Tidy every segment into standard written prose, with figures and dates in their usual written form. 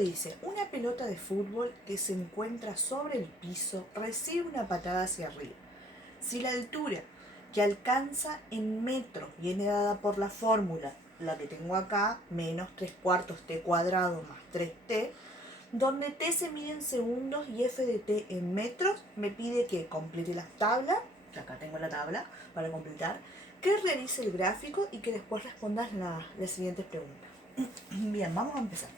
dice, una pelota de fútbol que se encuentra sobre el piso recibe una patada hacia arriba. Si la altura que alcanza en metros viene dada por la fórmula, la que tengo acá, menos 3/4 t cuadrado más 3t, donde t se mide en segundos y f de t en metros, me pide que complete la tabla, que acá tengo la tabla para completar, que realice el gráfico y que después respondas las siguientes preguntas. Bien, vamos a empezar.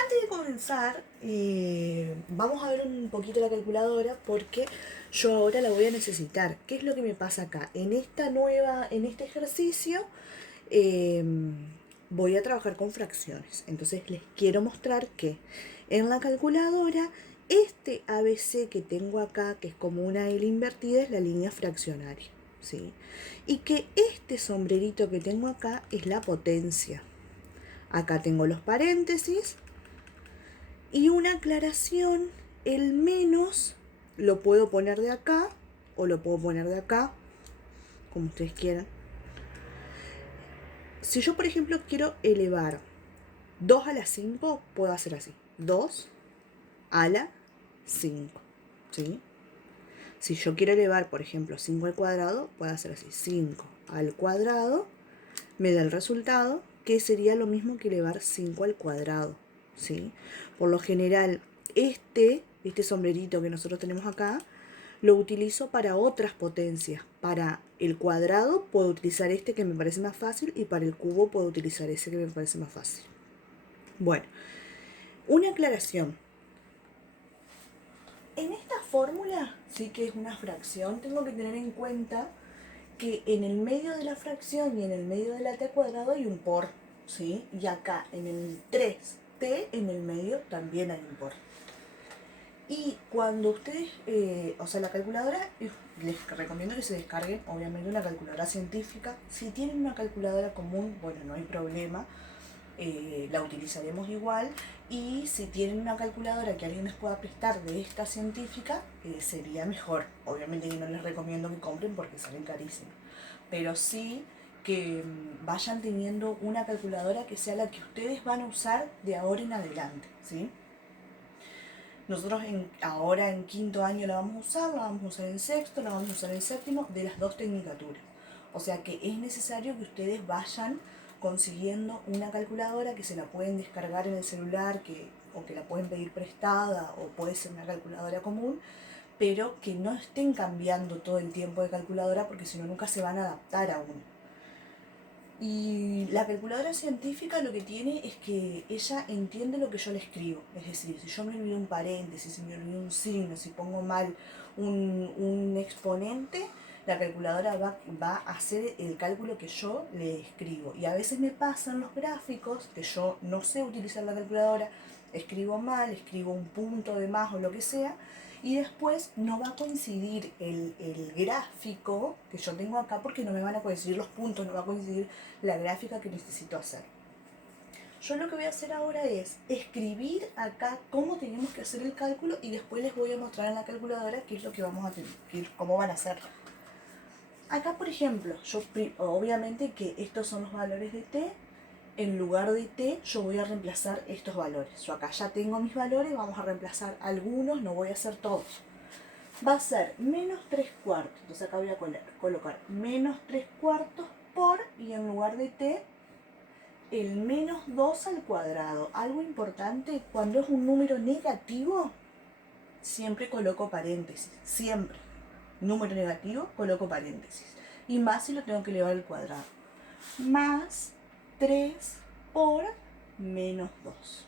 Antes de comenzar, vamos a ver un poquito la calculadora porque yo ahora la voy a necesitar. ¿Qué es lo que me pasa acá? En este ejercicio voy a trabajar con fracciones. Entonces les quiero mostrar que en la calculadora este ABC que tengo acá, que es como una L invertida, es la línea fraccionaria, ¿sí? Y que este sombrerito que tengo acá es la potencia. Acá tengo los paréntesis. Y una aclaración, el menos lo puedo poner de acá o lo puedo poner de acá, como ustedes quieran. Si yo, por ejemplo, quiero elevar 2 a la 5, puedo hacer así. 2 a la 5, ¿sí? Si yo quiero elevar, por ejemplo, 5 al cuadrado, puedo hacer así. 5 al cuadrado me da el resultado, que sería lo mismo que elevar 5 al cuadrado, ¿sí? Por lo general, este sombrerito que nosotros tenemos acá, lo utilizo para otras potencias. Para el cuadrado puedo utilizar este que me parece más fácil y para el cubo puedo utilizar ese que me parece más fácil. Bueno, una aclaración. En esta fórmula, sí que es una fracción, tengo que tener en cuenta que en el medio de la fracción y en el medio de la t cuadrado hay un por, ¿sí? Y acá en el 3t en el medio también hay un por. Y cuando ustedes, la calculadora, les recomiendo que se descarguen, obviamente, una calculadora científica. Si tienen una calculadora común, bueno, no hay problema, la utilizaremos igual. Y si tienen una calculadora que alguien les pueda prestar de esta científica, sería mejor. Obviamente que no les recomiendo que compren porque salen carísimos, pero sí que vayan teniendo una calculadora que sea la que ustedes van a usar de ahora en adelante, ¿sí? Nosotros ahora en quinto año la vamos a usar en sexto, la vamos a usar en séptimo, de las dos tecnicaturas. O sea que es necesario que ustedes vayan consiguiendo una calculadora que se la pueden descargar en el celular, o que la pueden pedir prestada, o puede ser una calculadora común, pero que no estén cambiando todo el tiempo de calculadora porque si no nunca se van a adaptar a una. Y la calculadora científica lo que tiene es que ella entiende lo que yo le escribo. Es decir, si yo me olvido un paréntesis, si me olvido un signo, si pongo mal un exponente, la calculadora va a hacer el cálculo que yo le escribo. Y a veces me pasan los gráficos que yo no sé utilizar la calculadora, escribo mal, escribo un punto de más o lo que sea, y después no va a coincidir el gráfico que yo tengo acá porque no me van a coincidir los puntos, no va a coincidir la gráfica que necesito hacer. Yo lo que voy a hacer ahora es escribir acá cómo tenemos que hacer el cálculo y después les voy a mostrar en la calculadora qué es lo que vamos a tener, cómo van a hacer. Acá, por ejemplo, yo obviamente que estos son los valores de t. En lugar de t, yo voy a reemplazar estos valores. Yo acá ya tengo mis valores, vamos a reemplazar algunos, no voy a hacer todos. Va a ser menos 3/4. Entonces acá voy a colocar menos 3/4 por, y en lugar de t, el menos 2 al cuadrado. Algo importante, cuando es un número negativo, siempre coloco paréntesis. Siempre. Número negativo, coloco paréntesis. Y más si lo tengo que elevar al cuadrado. Más 3 por menos 2.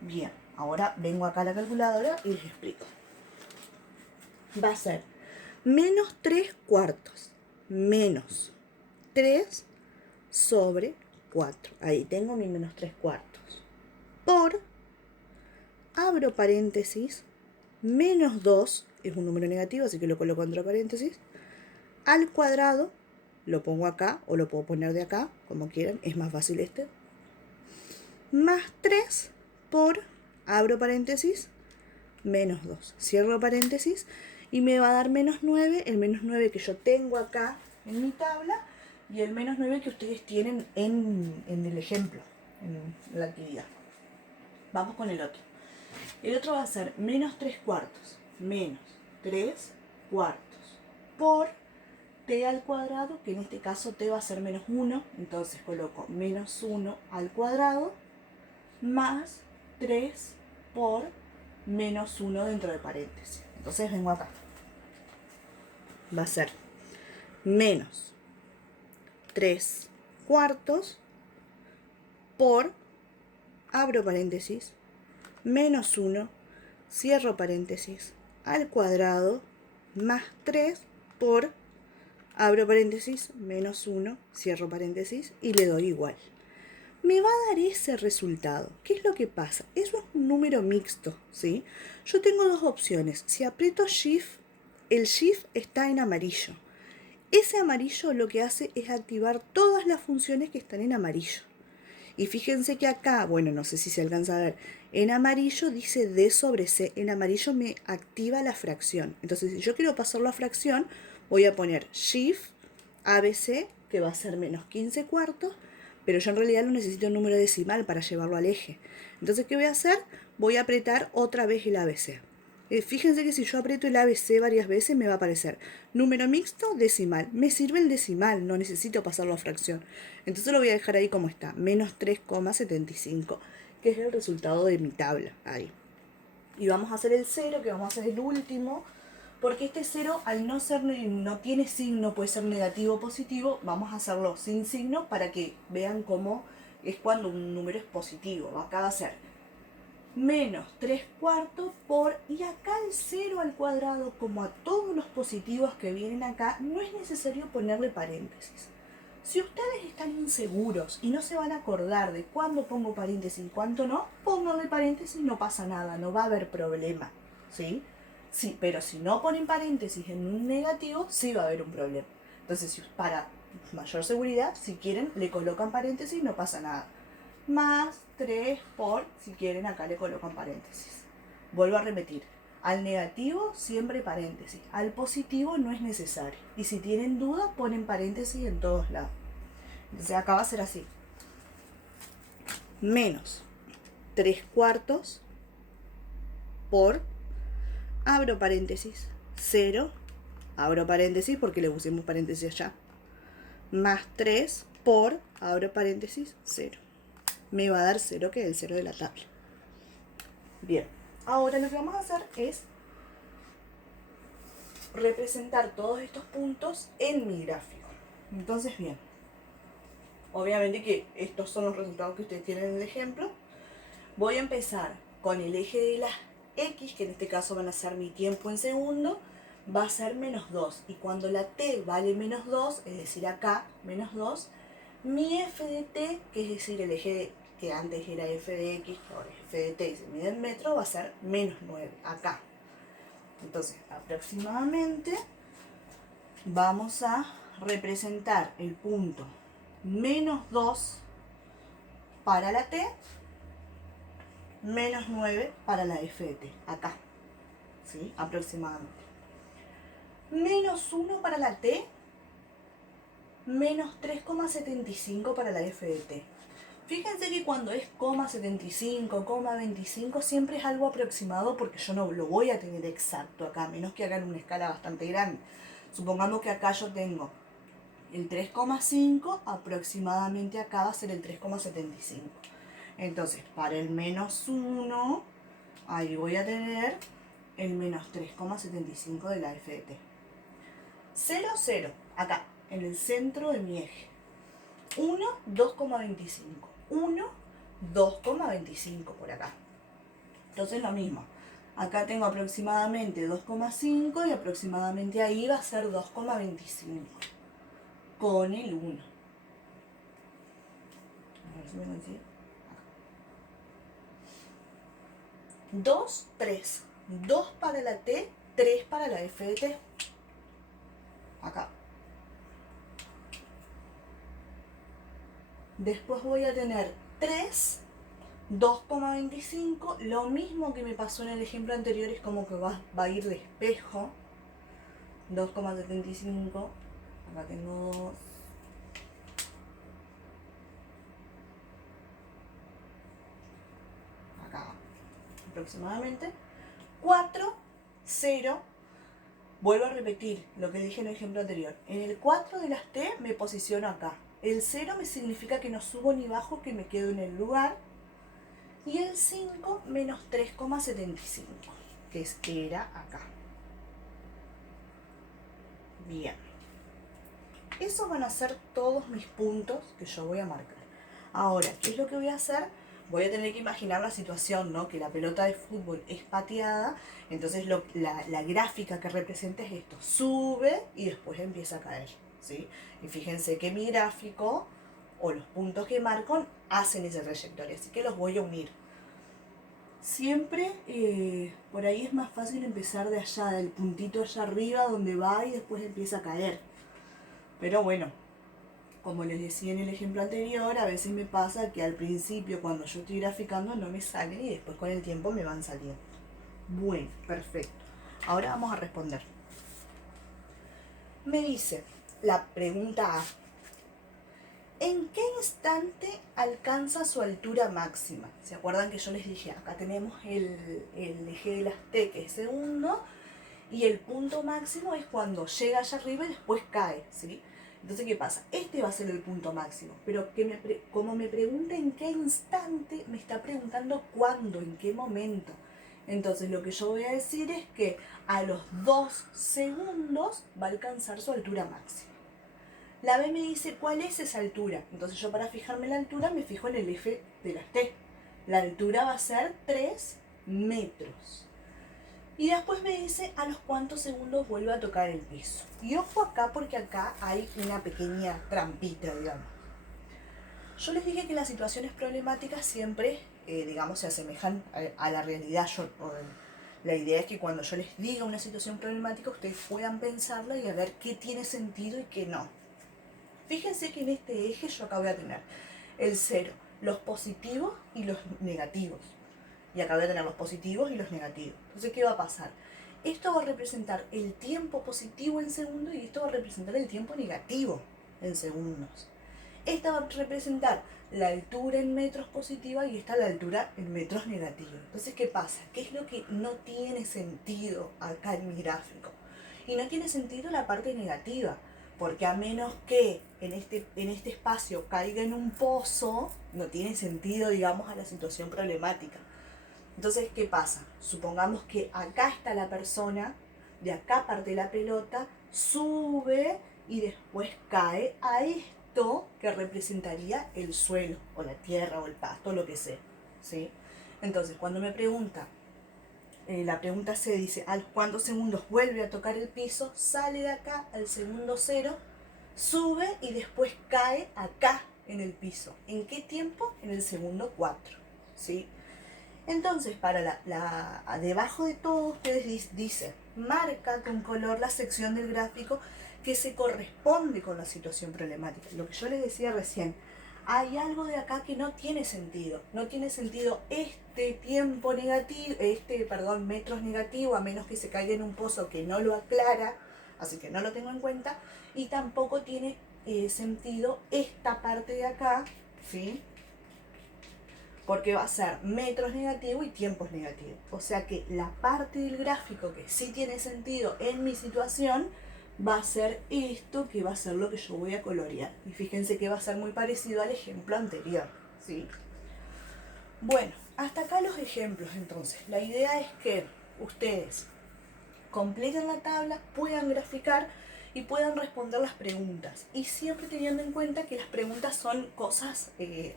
Bien, ahora vengo acá a la calculadora y les explico. Va a ser menos 3/4 menos 3 sobre 4. Ahí tengo mi menos 3/4. Por, abro paréntesis, menos 2, es un número negativo, así que lo coloco entre paréntesis, al cuadrado, lo pongo acá o lo puedo poner de acá, como quieran, es más fácil este, más 3 por, abro paréntesis, menos 2, cierro paréntesis, y me va a dar menos 9, el menos 9 que yo tengo acá en mi tabla, y el menos 9 que ustedes tienen en el ejemplo, en la actividad. Vamos con el otro. El otro va a ser menos 3 cuartos. Menos 3 cuartos por t al cuadrado, que en este caso t va a ser menos 1. Entonces coloco menos 1 al cuadrado más 3 por menos 1 dentro de paréntesis. Entonces vengo acá. Va a ser menos 3 cuartos por, abro paréntesis, menos 1, cierro paréntesis, al cuadrado, más 3 por, abro paréntesis, menos 1, cierro paréntesis, y le doy igual. Me va a dar ese resultado. ¿Qué es lo que pasa? Eso es un número mixto, ¿sí? Yo tengo dos opciones. Si aprieto Shift, el Shift está en amarillo. Ese amarillo lo que hace es activar todas las funciones que están en amarillo. Y fíjense que acá, bueno, no sé si se alcanza a ver, en amarillo dice D sobre C. En amarillo me activa la fracción. Entonces, si yo quiero pasarlo a fracción, voy a poner Shift ABC, que va a ser menos 15 cuartos, pero yo en realidad no necesito un número decimal para llevarlo al eje. Entonces, ¿qué voy a hacer? Voy a apretar otra vez el ABC. Fíjense que si yo aprieto el ABC varias veces me va a aparecer número mixto, decimal. Me sirve el decimal, no necesito pasarlo a fracción. Entonces lo voy a dejar ahí como está, menos 3,75, que es el resultado de mi tabla, ahí. Y vamos a hacer el 0, que vamos a hacer el último, porque este 0 al no ser, no tiene signo, puede ser negativo o positivo, vamos a hacerlo sin signo para que vean cómo es cuando un número es positivo. Acá va a ser menos 3 cuartos por, y acá el 0 al cuadrado, como a todos los positivos que vienen acá, no es necesario ponerle paréntesis. Si ustedes están inseguros y no se van a acordar de cuándo pongo paréntesis y cuándo no, pónganle paréntesis, no pasa nada, no va a haber problema, ¿sí? Sí, pero si no ponen paréntesis en un negativo, sí va a haber un problema. Entonces, para mayor seguridad, si quieren, le colocan paréntesis, no pasa nada. Más 3 por, si quieren, acá le colocan paréntesis. Vuelvo a repetir, al negativo siempre paréntesis, al positivo no es necesario. Y si tienen duda, ponen paréntesis en todos lados. Entonces acá va a ser así. Menos 3 cuartos por, abro paréntesis, 0, abro paréntesis porque le pusimos paréntesis allá, más 3 por, abro paréntesis, 0. Me va a dar 0, que es el 0 de la tabla. Bien, ahora lo que vamos a hacer es representar todos estos puntos en mi gráfico. Entonces, bien, obviamente que estos son los resultados que ustedes tienen en el ejemplo. Voy a empezar con el eje de las X, que en este caso van a ser mi tiempo en segundo, va a ser menos 2. Y cuando la T vale menos 2, es decir, acá, menos 2, mi f de t, que es decir, el eje que antes era f de x, ahora es f de t y se mide en metro, va a ser menos 9, acá. Entonces, aproximadamente vamos a representar el punto menos 2 para la t, menos 9 para la f de t, acá, ¿sí? Aproximadamente. Menos 1 para la t, menos 3,75 para la f de t. Fíjense que cuando es 0,75, 0,25 siempre es algo aproximado porque yo no lo voy a tener exacto acá, a menos que hagan una escala bastante grande. Supongamos que acá yo tengo el 3,5, aproximadamente acá va a ser el 3,75. Entonces, para el menos 1, ahí voy a tener el menos 3,75 de la f de t. 0, 0, acá, en el centro de mi eje. 1, 2,25. 1, 2,25 por acá. Entonces lo mismo. Acá tengo aproximadamente 2,5 y aproximadamente ahí va a ser 2,25 con el 1. A ver si me consigo. 2, 3. 2 para la T, 3 para la F de T. Acá. Después voy a tener 3, 2,25. Lo mismo que me pasó en el ejemplo anterior, es como que va a ir de espejo. 2,75. Acá tengo 2. Acá. aproximadamente. 4, 0. Vuelvo a repetir lo que dije en el ejemplo anterior. En el 4 de las T me posiciono acá. El 0 me significa que no subo ni bajo, que me quedo en el lugar. Y el 5 menos 3,75, que era acá. Bien. Esos van a ser todos mis puntos que yo voy a marcar. Ahora, ¿qué es lo que voy a hacer? Voy a tener que imaginar la situación, ¿no? Que la pelota de fútbol es pateada, entonces la gráfica que representa es esto, sube y después empieza a caer, ¿sí? Y fíjense que mi gráfico o los puntos que marco hacen esa trayectoria, así que los voy a unir. Siempre por ahí es más fácil empezar de allá, del puntito allá arriba donde va y después empieza a caer. Pero bueno, como les decía en el ejemplo anterior, a veces me pasa que al principio cuando yo estoy graficando no me salen y después con el tiempo me van saliendo. Bueno, perfecto. Ahora vamos a responder. Me dice la pregunta A. ¿En qué instante alcanza su altura máxima? ¿Se acuerdan que yo les dije? Acá tenemos el eje de las T, que es segundo, y el punto máximo es cuando llega allá arriba y después cae, ¿sí? Entonces, ¿qué pasa? Este va a ser el punto máximo, pero como me pregunta en qué instante, me está preguntando cuándo, en qué momento. Entonces, lo que yo voy a decir es que a los 2 segundos va a alcanzar su altura máxima. La B me dice cuál es esa altura. Entonces, yo para fijarme la altura me fijo en el eje de las T. La altura va a ser 3 metros. Y después me dice a los cuántos segundos vuelve a tocar el piso. Y ojo acá porque acá hay una pequeña trampita, digamos. Yo les dije que las situaciones problemáticas siempre, digamos, se asemejan a la realidad. La idea es que cuando yo les diga una situación problemática, ustedes puedan pensarla y a ver qué tiene sentido y qué no. Fíjense que en este eje yo acá voy a tener el 0, los positivos y los negativos. Y acá voy a tener los positivos y los negativos. Entonces, ¿qué va a pasar? Esto va a representar el tiempo positivo en segundos y esto va a representar el tiempo negativo en segundos. Esta va a representar la altura en metros positiva y esta la altura en metros negativos. Entonces, ¿qué pasa? ¿Qué es lo que no tiene sentido acá en mi gráfico? Y no tiene sentido la parte negativa, porque a menos que en este espacio caiga en un pozo, no tiene sentido, digamos, a la situación problemática. Entonces, ¿qué pasa? Supongamos que acá está la persona, de acá parte la pelota, sube y después cae a esto que representaría el suelo, o la tierra, o el pasto, lo que sea, ¿sí? Entonces, cuando me pregunta, la pregunta C dice, ¿a cuántos segundos vuelve a tocar el piso? Sale de acá al segundo 0, sube y después cae acá en el piso. ¿En qué tiempo? En el segundo 4, ¿sí? Entonces, para debajo de todo, ustedes dicen, marca con color la sección del gráfico que se corresponde con la situación problemática. Lo que yo les decía recién, hay algo de acá que no tiene sentido. No tiene sentido este tiempo negativo, metros negativo, a menos que se caiga en un pozo que no lo aclara, así que no lo tengo en cuenta. Y tampoco tiene sentido esta parte de acá, ¿sí? Porque va a ser metros negativo y tiempos negativos. O sea que la parte del gráfico que sí tiene sentido en mi situación va a ser esto, que va a ser lo que yo voy a colorear. Y fíjense que va a ser muy parecido al ejemplo anterior, ¿sí? Bueno, hasta acá los ejemplos entonces. La idea es que ustedes completen la tabla, puedan graficar y puedan responder las preguntas. Y siempre teniendo en cuenta que las preguntas son cosas que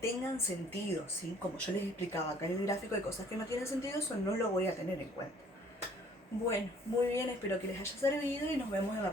tengan sentido, ¿sí? Como yo les explicaba acá en el gráfico, hay cosas que no tienen sentido, eso no lo voy a tener en cuenta. Bueno, muy bien, espero que les haya servido y nos vemos en la próxima.